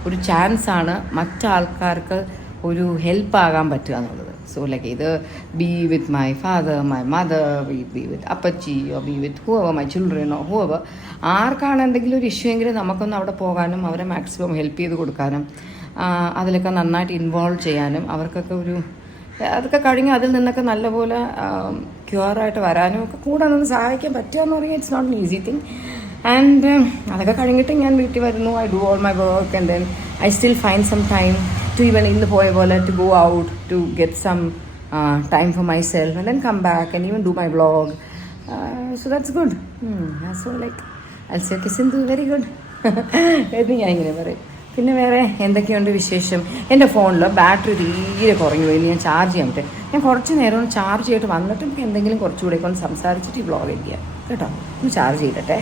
ഒരു ചാൻസാണ് മറ്റാൾക്കാർക്ക് ഒരു ഹെൽപ്പാകാൻ പറ്റുക എന്നുള്ളത്. സോ ലൈക്ക് ഇത് be with my father, my mother, be with Appachi, be with whoever, my children, whoever, ആർക്കാണ് എന്തെങ്കിലും ഒരു ഇഷ്യൂ എങ്കിലും നമുക്കൊന്ന് അവിടെ പോകാനും അവരെ മാക്സിമം ഹെൽപ്പ് ചെയ്ത് കൊടുക്കാനും അതിലൊക്കെ നന്നായിട്ട് ഇൻവോൾവ് ചെയ്യാനും അവർക്കൊക്കെ അതൊക്കെ കഴിഞ്ഞ് അതിൽ നിന്നൊക്കെ നല്ലപോലെ ക്യൂറായിട്ട് വരാനും ഒക്കെ കൂടെ നിന്ന് സഹായിക്കാൻ പറ്റുക എന്ന് പറഞ്ഞാൽ it's not an easy thing. And അതൊക്കെ കഴിഞ്ഞിട്ട് ഞാൻ വീട്ടിൽ വരുന്നു, I do all my work and then I still find some time to even ഇന്ന് പോയ പോലെ to go out to get some time for myself and then come back and even do my vlog. So that's good. So like I'll say okay Sindhu, very good. എന്ന് ഞാൻ ഇങ്ങനെ പറയും. പിന്നെ വേറെ എന്തൊക്കെയുണ്ട് വിശേഷം? എൻ്റെ ഫോണിൽ ബാറ്ററി തീരെ കുറഞ്ഞു പോയി, ഞാൻ ചാർജ് ചെയ്യാൻ പറ്റും. ഞാൻ കുറച്ച് നേരം ഒന്ന് ചാർജ് ചെയ്തിട്ട് വന്നിട്ട് എനിക്ക് എന്തെങ്കിലും കുറച്ചുകൂടെ ഒന്ന് സംസാരിച്ചിട്ട് ഈ വ്ളോഗ് ചെയ്യാം കേട്ടോ. ഒന്ന് ചാർജ് ചെയ്തിട്ടെ.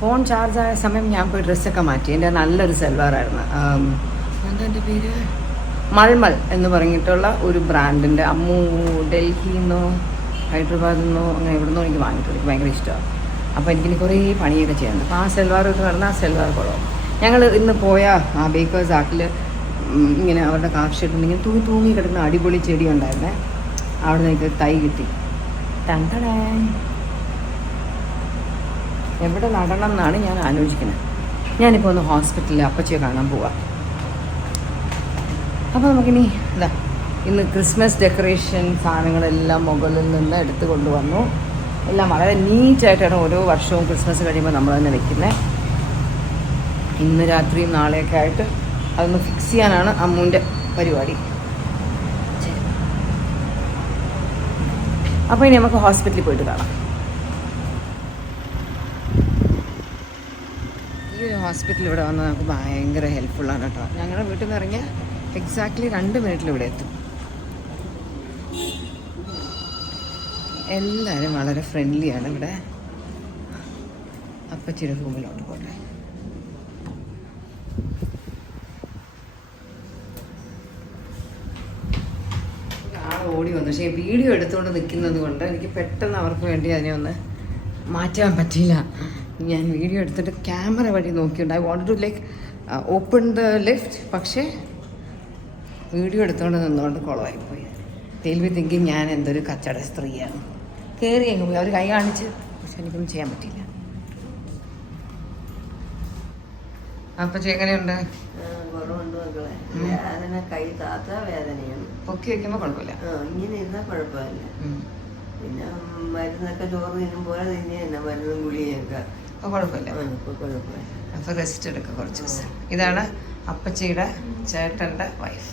ഫോൺ ചാർജായ സമയം ഞാൻ പോയി ഡ്രസ്സൊക്കെ മാറ്റി. എൻ്റെ നല്ലൊരു സെൽവാറായിരുന്നു, എന്താ എൻ്റെ പേര്, മൾമൾ എന്ന് പറഞ്ഞിട്ടുള്ള ഒരു ബ്രാൻഡിൻ്റെ അമ്മു ഡൽഹിയിൽ നിന്നോ ഹൈദരാബാദിൽ നിന്നോ അങ്ങനെ എവിടെ നിന്നോ എനിക്ക് വാങ്ങിയിട്ടുണ്ട്. എനിക്ക് ഭയങ്കര ഇഷ്ടമാണ്. അപ്പോൾ എനിക്കിനി കുറേ പണിയൊക്കെ ചെയ്യാനുണ്ട്. അപ്പോൾ ആ സെൽവാർ ഇട്ട് നടന്നാൽ ആ സെൽവാർ കുളവും. ഞങ്ങൾ ഇന്ന് പോയ ആ ബേക്കേഴ്സ് ആർട്ടിൽ ഇങ്ങനെ അവരുടെ കാഫ് ഷെഡിൽ ഇങ്ങനെ തൂങ്ങി കിടക്കുന്ന അടിപൊളി ചെടി ഉണ്ടായിരുന്നേ. അവിടെ നിന്ന് എനിക്ക് തൈ കിട്ടി. ടണ്ടടേ എവിടെ നടണം എന്നാണ് ഞാൻ ആലോചിക്കുന്നത്. ഞാനിപ്പോൾ ഒന്ന് ഹോസ്പിറ്റലിൽ അപ്പച്ചിയെ കാണാൻ പോവാം. അപ്പോൾ നമുക്കിനി ഇതാ ഇന്ന് ക്രിസ്മസ് ഡെക്കറേഷൻ സാധനങ്ങളെല്ലാം മുകളിൽ നിന്ന് എടുത്ത് കൊണ്ടുവന്നു. എല്ലാം വളരെ നീറ്റായിട്ടാണ് ഓരോ വർഷവും ക്രിസ്മസ് കഴിയുമ്പോൾ നമ്മൾ തന്നെ വെക്കുന്നത്. ഇന്ന് രാത്രിയും നാളെയൊക്കെ ആയിട്ട് അതൊന്ന് ഫിക്സ് ചെയ്യാനാണ് അമ്മൂൻ്റെ പരിപാടി. അപ്പോൾ ഇനി നമുക്ക് ഹോസ്പിറ്റലിൽ പോയിട്ട് കാണാം. ഈ ഒരു ഹോസ്പിറ്റൽ ഇവിടെ വന്നാൽ നമുക്ക് ഭയങ്കര ഹെൽപ്ഫുള്ളാണ് കേട്ടോ. ഞങ്ങളുടെ വീട്ടിൽ നിന്ന് ഇറങ്ങിയ എക്സാക്ട്ലി 2 മിനിറ്റിൽ ഇവിടെ എത്തും. എല്ലാവരും വളരെ ഫ്രണ്ട്ലിയാണ് ഇവിടെ. അപ്പച്ചിയുടെ റൂമിലോട്ട് പോട്ടെ. ഓടി വന്നു. പക്ഷേ വീഡിയോ എടുത്തുകൊണ്ട് നിൽക്കുന്നത് കൊണ്ട് എനിക്ക് പെട്ടെന്ന് അവർക്ക് വേണ്ടി അതിനെ ഒന്ന് മാറ്റാൻ പറ്റിയില്ല. ഞാൻ വീഡിയോ എടുത്തിട്ട് ക്യാമറ വഴി നോക്കിയിട്ടുണ്ട്. I want to like open the lift. പക്ഷേ വീഡിയോ എടുത്തുകൊണ്ട് നിന്നുകൊണ്ട് കുളമായിപ്പോയി. തേൽ ബി തിങ്കിങ് ഞാൻ എന്തൊരു കച്ചട സ്ത്രീയാണ്. കയറി അങ്ങ് പോയി. അവർ കൈ കാണിച്ച്, പക്ഷെ എനിക്കൊന്നും ചെയ്യാൻ പറ്റിയില്ല. അപ്പച്ചി എങ്ങനെയുണ്ട്? കുറവുണ്ട് മക്കളെ. വേദന കൈ താത്ത വേദനയാണ്. പൊക്കി വെക്കുമ്പോൾ കുഴപ്പമില്ല. ഇങ്ങനെ ഇരുന്നാൽ കുഴപ്പമില്ല. പിന്നെ മരുന്നൊക്കെ ചോറ് തിന്നുമ്പോൾ തിന്നെ തന്നെ മരുന്നും ഗുളിയൊക്കെ. അപ്പോൾ കുഴപ്പമില്ല. ഇപ്പോൾ കുഴപ്പമില്ല. അപ്പോൾ റെസ്റ്റ് എടുക്കുക കുറച്ച് ദിവസം. ഇതാണ് അപ്പച്ചിയുടെ ചേട്ടൻ്റെ വൈഫ്.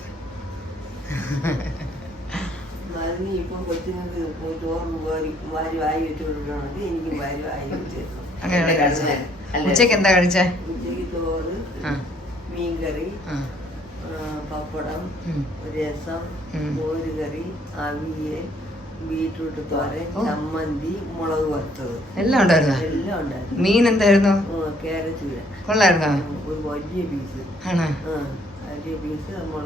മരുന്ന് ഇപ്പോൾ കൊച്ചുങ്ങൾക്ക് ചോറ് വാരി വാരി വെച്ച് കൊടുക്കണമെങ്കിൽ എനിക്ക് വാരി വാരി വെച്ച്. അങ്ങനെയാണ് കഴിച്ചത്. ഉച്ചയ്ക്ക് എന്താ കഴിച്ചേ? ഉച്ചയ്ക്ക് ചോറ്, മീൻകറി, പപ്പടം, രസം, മോരുകറി, അവിയൽ, ബീറ്റ്റൂട്ട് തോരൻ, ചമ്മന്തി, മുളക് വറുത്തത് എല്ലാം ഉണ്ടായിരുന്നു. എല്ലാം ഉണ്ടായിരുന്നു. മീൻ എന്തായിരുന്നു? ക്യാരറ്റ് കൊള്ളായിരുന്നോ? ഒരു വലിയ പീസ്. ആണോ? വലിയ പീസ് നമ്മൾ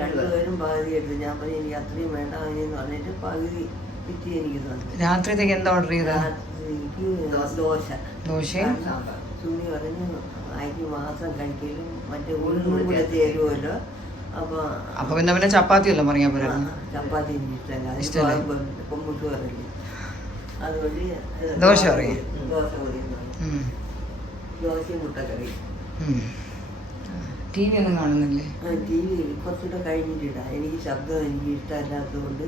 2 പേരും പകുതി എടുത്ത്. ഞാൻ പറഞ്ഞു എനിക്ക് അത്രയും വേണ്ട അതിനെന്ന് പറഞ്ഞിട്ട് പകുതി കിറ്റി എനിക്ക് തന്നു. രാത്രിത്തേക്ക് എന്താ ഓർഡർ ചെയ്ത? എനിക്ക് ദോശ. ദോശയും സുമി പറഞ്ഞു അരി മാസം കഴിക്കലും മറ്റേ ഉള്ളും കൂടെ ചേരുമല്ലോ. അപ്പൊ പിന്നെ ചപ്പാത്തിയല്ലോ പറയാൻ പോരാ. ചപ്പാത്തി എനിക്ക് ഇഷ്ടമല്ല. കൊമ്പിട്ട് പറയില്ല. അതുവഴി ദോശ പറയും. ദോശ പറയുന്നു. ദോശയും മുട്ടക്കറി. ടി വി ഒന്നും കാണുന്നില്ലേ? ടി വി കുറച്ചുകൂടെ കഴിഞ്ഞിട്ടിടാം. എനിക്ക് ശബ്ദം എനിക്ക് ഇഷ്ടമല്ലാത്തതുകൊണ്ട്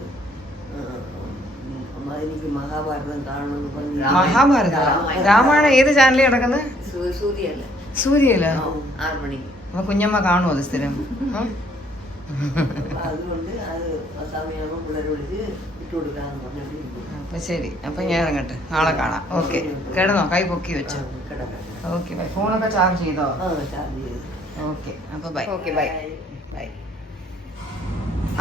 എനിക്ക് മഹാഭാരതം കാണണമെന്ന് പറഞ്ഞു. മഹാഭാരതം രാമായണം ഏത് ചാനലിൽ കിടക്കുന്നത്? സൂര്യല്ല, സൂര്യല്ല. 6 മണിക്ക്. അപ്പൊ കുഞ്ഞമ്മ കാണുമോ അത് സ്ഥിരം? അതുകൊണ്ട് അത് സമയമാകുമ്പോൾ പിള്ളേരെ വിളിച്ച് ഇട്ട് കൊടുക്കാന്ന് പറഞ്ഞിട്ട്. അപ്പൊ ശരി. അപ്പൊ ഞാൻ ഇറങ്ങട്ടെ. നാളെ കാണാം. ഓക്കെ. കിടന്നോ? കൈ പൊക്കി വെച്ചോ? Okay bye. ഫോണൊക്കെ ചാർജ് ചെയ്തോ? ചാർജ് ചെയ്തു. ഓക്കെ. അപ്പൊ ബൈ. Okay bye. ബൈ.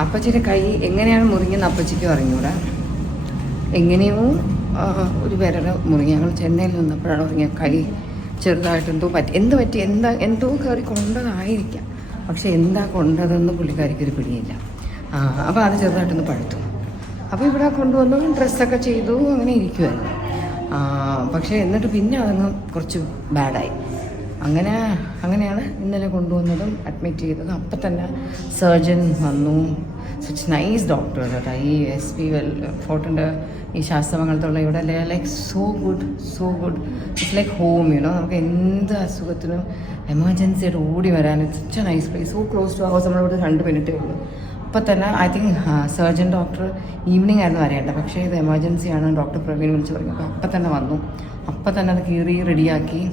അപ്പച്ചിയുടെ കൈ എങ്ങനെയാണ് മുറിഞ്ഞെന്ന് അപ്പച്ചിക്ക് അറിഞ്ഞൂടാ. എങ്ങനെയോ ഒരു വിരൽ മുറിഞ്ഞ. ഞങ്ങൾ ചെന്നൈയിൽ നിന്നപ്പോഴാണ് മുറിഞ്ഞ. കൈ ചെറുതായിട്ട് എന്തോ പറ്റി. എന്തോ കയറി കൊണ്ടതായിരിക്കാം. പക്ഷെ എന്താ കൊണ്ടതെന്ന് പുള്ളിക്കാരിക്കൊരു പിടിയില്ല. അപ്പോൾ അത് ചെറുതായിട്ടൊന്ന് പഴുത്തു. അപ്പോൾ ഇവിടെ കൊണ്ടുവന്നു ഡ്രസ്സൊക്കെ ചെയ്തു. അങ്ങനെ ഇരിക്കുമായിരുന്നു. പക്ഷേ എന്നിട്ട് പിന്നെ അതങ്ങ് കുറച്ച് ബാഡായി. അങ്ങനെയാണ് ഇന്നലെ കൊണ്ടുവന്നതും അഡ്മിറ്റ് ചെയ്തതും. അപ്പം തന്നെ സർജൻ വന്നു. സച്ച് നൈസ് ഡോക്ടർ കേട്ടോ. ഈ SP ഫോർട്ടിൻ്റെ ഈ ശാസ്ത്രമംഗലത്തുള്ള ഇവിടെ like so good. It's like home. നമുക്ക് എന്ത് അസുഖത്തിനും എമർജൻസി ആയിട്ട് ഓടി വരാൻ such a nice place. So close to house. നമ്മളിവിടെ 2 മിനിറ്റേ ഉള്ളൂ. അപ്പം തന്നെ I think surgeon doctor evening ആയിരുന്നു വരേണ്ടത്. പക്ഷേ ഇത് എമർജൻസിയാണ്. ഡോക്ടർ പ്രവീൺ വിളിച്ച് പറഞ്ഞു. അപ്പോൾ അപ്പം തന്നെ വന്നു. അപ്പം തന്നെ അത് കീറി റെഡിയാക്കി.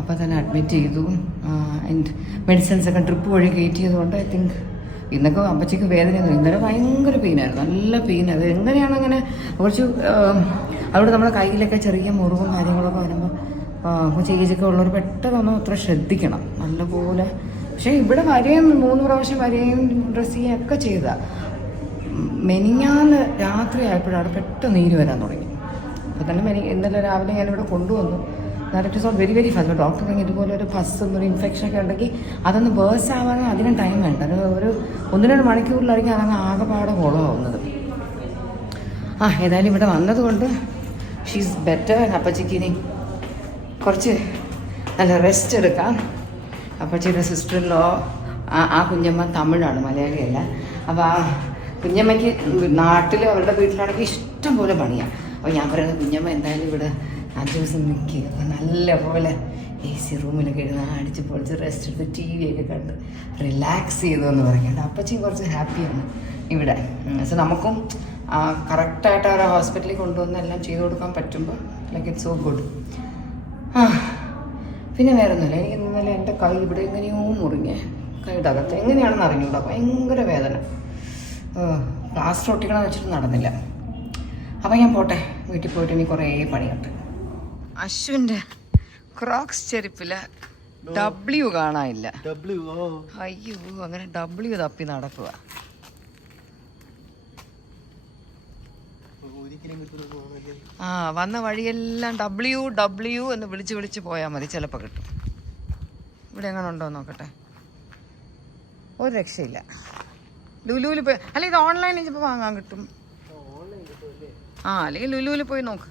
അപ്പം തന്നെ അഡ്മിറ്റ് ചെയ്തു. ആൻഡ് മെഡിസിൻസൊക്കെ ഡ്രിപ്പ് വഴി കയറ്റിയതുകൊണ്ട് ഐ തിങ്ക് ഇന്നൊക്കെ അപ്പച്ചയ്ക്ക് വേദനയൊന്നും. ഇന്നലെ ഭയങ്കര പെയിനായിരുന്നു. നല്ല പെയിൻ. അത് എങ്ങനെയാണ് അങ്ങനെ കുറച്ച് അവിടെ നമ്മുടെ കയ്യിലൊക്കെ ചെറിയ മുറിവും കാര്യങ്ങളൊക്കെ വരുമ്പോൾ അപ്പോൾ ചേച്ചിയൊക്കെ ഉള്ളവർ പെട്ടെന്നൊന്നും അത്ര ശ്രദ്ധിക്കണം നല്ലപോലെ. പക്ഷേ ഇവിടെ വരെയും 3 പ്രാവശ്യം വരെയും ഡ്രസ്സ് ചെയ്യുകയൊക്കെ ചെയ്തതാണ്. മെനിഞ്ഞാന്ന് രാത്രി ആയപ്പോഴാണ് പെട്ടെന്ന് നീര് വരാൻ തുടങ്ങി. അപ്പോൾ തന്നെ ഇന്നലെ രാവിലെ ഞാനിവിടെ കൊണ്ടുവന്നു. That is not very very fast. Doctor പറഞ്ഞ ഇതുപോലെ ഒരു പസ്സും ഒരു ഇൻഫെക്ഷനൊക്കെ ഉണ്ടെങ്കിൽ അതൊന്ന് ബേഴ്സ് ആവാതെ അതിനും ടൈം വേണ്ട. ഒരു 1-2 മണിക്കൂറിലായിരിക്കും അതങ്ങ് ആകെപ്പാടെ കുളമാവുന്നത്. ഏതായാലും ഇവിടെ വന്നതുകൊണ്ട് ഷീസ് ബെറ്റർ. അപ്പച്ചിക്ക് ഇനി കുറച്ച് നല്ല റെസ്റ്റ് എടുക്കാം. അപ്പച്ചിയുടെ സിസ്റ്ററിലോ ആ കുഞ്ഞമ്മ തമിഴാണ്, മലയാളിയല്ല. അപ്പോൾ ആ കുഞ്ഞമ്മയ്ക്ക് നാട്ടിൽ അവരുടെ വീട്ടിലാണെങ്കിൽ ഇഷ്ടം പോലെ പണിയാണ്. അപ്പോൾ ഞാൻ പറയുന്നത് കുഞ്ഞമ്മ എന്തായാലും ഇവിടെ 5 ദിവസം നിൽക്കുക, അപ്പോൾ നല്ല പോലെ AC റൂമിലൊക്കെ ഇരുന്ന് അടിച്ച് പൊളിച്ച് റെസ്റ്റ് എടുത്ത് TV ഒക്കെ കണ്ട് റിലാക്സ് ചെയ്തു എന്ന് പറയുന്നുണ്ട്. അപ്പച്ചിയും കുറച്ച് ഹാപ്പിയാണ് ഇവിടെ. സോ നമുക്കും കറക്റ്റായിട്ട് അവരെ ഹോസ്പിറ്റലിൽ കൊണ്ടുവന്ന് എല്ലാം ചെയ്ത് കൊടുക്കാൻ പറ്റുമ്പോൾ ലൈക്ക് ഇറ്റ്സ് സോ ഗുഡ്. പിന്നെ വേറെ ഒന്നുമില്ല. എനിക്ക് ഇന്നലെ എൻ്റെ കൈ ഇവിടെ എങ്ങനെയോ മുറിഞ്ഞേ, കൈയുടെ അകത്ത് എങ്ങനെയാണെന്ന് അറിഞ്ഞൂടാ, ഭയങ്കര വേദന. പ്ലാസ്റ്റർ ഒട്ടിക്കണമെന്ന് വെച്ചിട്ട് നടന്നില്ല. അപ്പം ഞാൻ പോട്ടെ, വീട്ടിൽ പോയിട്ട് ഇനി കുറേ പണിയുണ്ട്. അശ്വിൻ്റെ ക്രോക്സ് ചെരുപ്പിൽ W കാണാനില്ല. അയ്യോ, അങ്ങനെ W തപ്പി നടക്കുക. വന്ന വഴിയെല്ലാം W എന്ന് വിളിച്ച് പോയാൽ മതി, ചിലപ്പോൾ കിട്ടും. ഇവിടെ എങ്ങനെ ഉണ്ടോ നോക്കട്ടെ. ഒരു രക്ഷയില്ല. ലുലുവിൽ പോയി, അല്ലെങ്കിൽ ഇത് ഓൺലൈനിൽ ഇപ്പോൾ വാങ്ങാൻ കിട്ടും. അല്ലെങ്കിൽ ലുലുവിൽ പോയി നോക്ക്.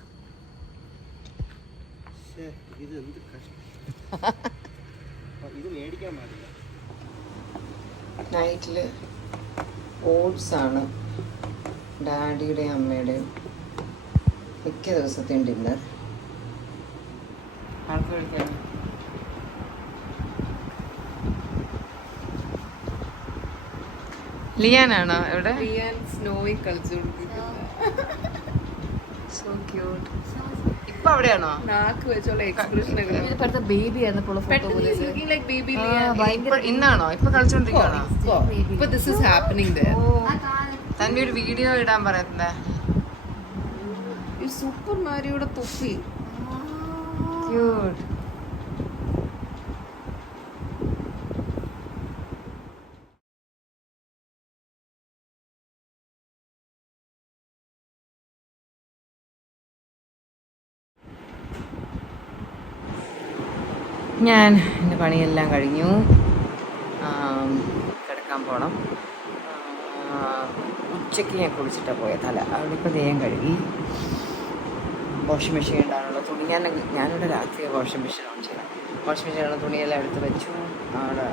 നൈറ്റില് ഓട്സ് ആണ് ഡാഡിയുടെയും അമ്മയുടെയും മിക്ക ദിവസത്തെയും ഡിന്നർ. ആൾക്ക് കഴിക്കാൻ ലിയാനാണോ ഇവിടെ? ലിയാൻ സ്നോയിൽ കളിച്ചുകൊണ്ടിരിക്കുന്നത്. So cute. ഇപ്പൊ അവിടെയാണോ? നാക്ക് വെച്ചുള്ള എക്സ്പ്രഷൻ ഇപ്പോഴത്തെ ബേബി ആയിരുന്നപ്പോൾ ബേബി. ഇന്നാണോ ഇപ്പൊ കളിച്ചോണ്ടിരിക്കുകയാണോ? ഇപ്പൊ ദിസ് ഇസ് ഹാപ്പനിങ് ദേർ. തന്നെ ഒരു വീഡിയോ ഇടാൻ പറയുന്നത്. ഈ സൂപ്പർ മാരിയോടെ തൊപ്പി. ക്യൂട്ട്. ഞാൻ എൻ്റെ പണിയെല്ലാം കഴിഞ്ഞു, കിടക്കാൻ പോകണം. ഉച്ചയ്ക്ക് ഞാൻ കുളിച്ചിട്ടാണ് പോയത്. അവിടെ ഇപ്പോൾ ദേഹം കഴുകി. വാഷിംഗ് മെഷീൻ ഇടാനുള്ള തുണി ഞാനിവിടെ രാത്രി വാഷിംഗ് മെഷീൻ ഓൺ ചെയ്യണം. വാഷിംഗ് മെഷീനുള്ള തുണിയെല്ലാം എടുത്ത് വെച്ചു. അവിടെ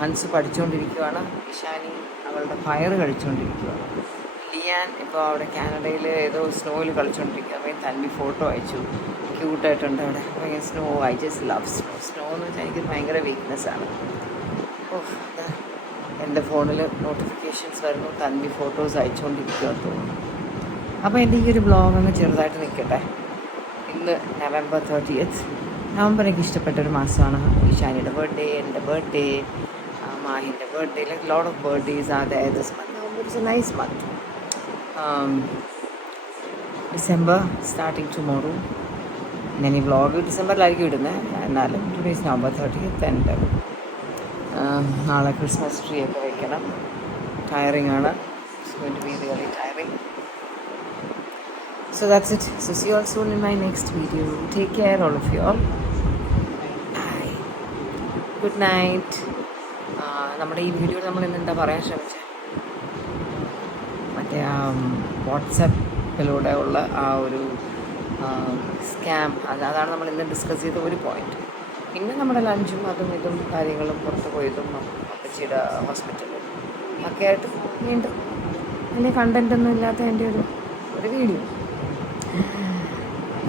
ഹൻസ് പഠിച്ചുകൊണ്ടിരിക്കുകയാണ്. ഇഷാനി അവളുടെ ഫയർ കഴിച്ചുകൊണ്ടിരിക്കുകയാണ്. ലിയാൻ ഇപ്പോൾ അവിടെ കാനഡയിൽ ഏതോ സ്നോയിൽ കളിച്ചുകൊണ്ടിരിക്കുക. അപ്പോൾ തന്നി ഫോട്ടോ അയച്ചു. ക്യൂട്ടായിട്ടുണ്ട് അവിടെ. അപ്പോൾ ഞാൻ snow, I just love snow എന്ന് വെച്ചാൽ എനിക്ക് ഭയങ്കര വീക്ക്നെസ്സാണ്. എൻ്റെ ഫോണിൽ നോട്ടിഫിക്കേഷൻസ് വരുന്നു, തന്നി ഫോട്ടോസ് അയച്ചുകൊണ്ടിരിക്കുകയെന്ന് തോന്നുന്നു. അപ്പോൾ എൻ്റെ ഈ ഒരു വ്ളോഗ് ഒന്ന് ചെറുതായിട്ട് നിൽക്കട്ടെ. ഇന്ന് November 30th. നവംബർ എനിക്ക് ഇഷ്ടപ്പെട്ടൊരു മാസമാണ്. ഇഷാനിയുടെ ബർത്ത്ഡേ, എൻ്റെ ബർത്ത്ഡേ, മാഹിൻ്റെ birthday, like lot of birthdays are there this month. November it's a nice month. December starting tomorrow. ഞാൻ ഈ വ്ളോഗ് ഡിസംബറിലായിരിക്കും ഇടുന്നത്. എന്നാലും today is November 30th. And നാളെ ക്രിസ്മസ് ട്രീ ഒക്കെ വയ്ക്കണം. ടയറിങ് ആണ്. It's going to be really tiring. So that's it. So see you all soon in my next video. Take care, all of you all. Bye. Good night. നമ്മുടെ ഈ വീഡിയോയിൽ നമ്മൾ ഇന്ന് എന്താ പറയാൻ ശ്രമിച്ചത്? മറ്റേ വാട്സാപ്പിലൂടെ ഉള്ള ആ ഒരു സ്കാം, അതാണ് നമ്മൾ ഇന്ന് ഡിസ്കസ് ചെയ്ത ഒരു പോയിന്റ്. പിന്നെ നമ്മുടെ ലഞ്ചും അതും ഇതും കാര്യങ്ങളും പുറത്ത് പോയതും അപ്പച്ചിയുടെ ഹോസ്പിറ്റലും ഒക്കെ ആയിട്ട് വീണ്ടും വലിയ കണ്ടൻറ്റൊന്നും ഇല്ലാത്ത എൻ്റെ ഒരു വീഡിയോ.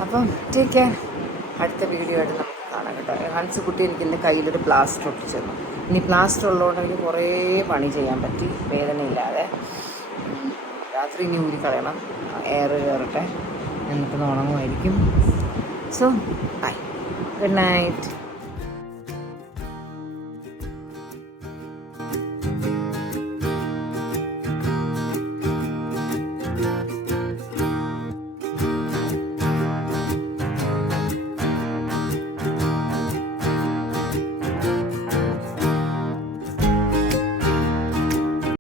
അപ്പം ടേക്ക് കെയർ. അടുത്ത വീഡിയോ ആയിട്ട് നമുക്ക് കാണാം കേട്ടോ. ഹൻസ് കുട്ടി എനിക്ക് എൻ്റെ കയ്യിലൊരു പ്ലാസ്റ്റർ ഒട്ടിച്ചിരുന്നു. ഇനി പ്ലാസ്റ്റർ ഉള്ളതുകൊണ്ട് എനിക്ക് കുറേ പണി ചെയ്യാൻ പറ്റി വേദനയില്ലാതെ. രാത്രി ഇനി ഊരി കളയണം, എയർ കയറട്ടെ, എന്നിട്ട് ഉണങ്ങുമായിരിക്കും. So bye, good night.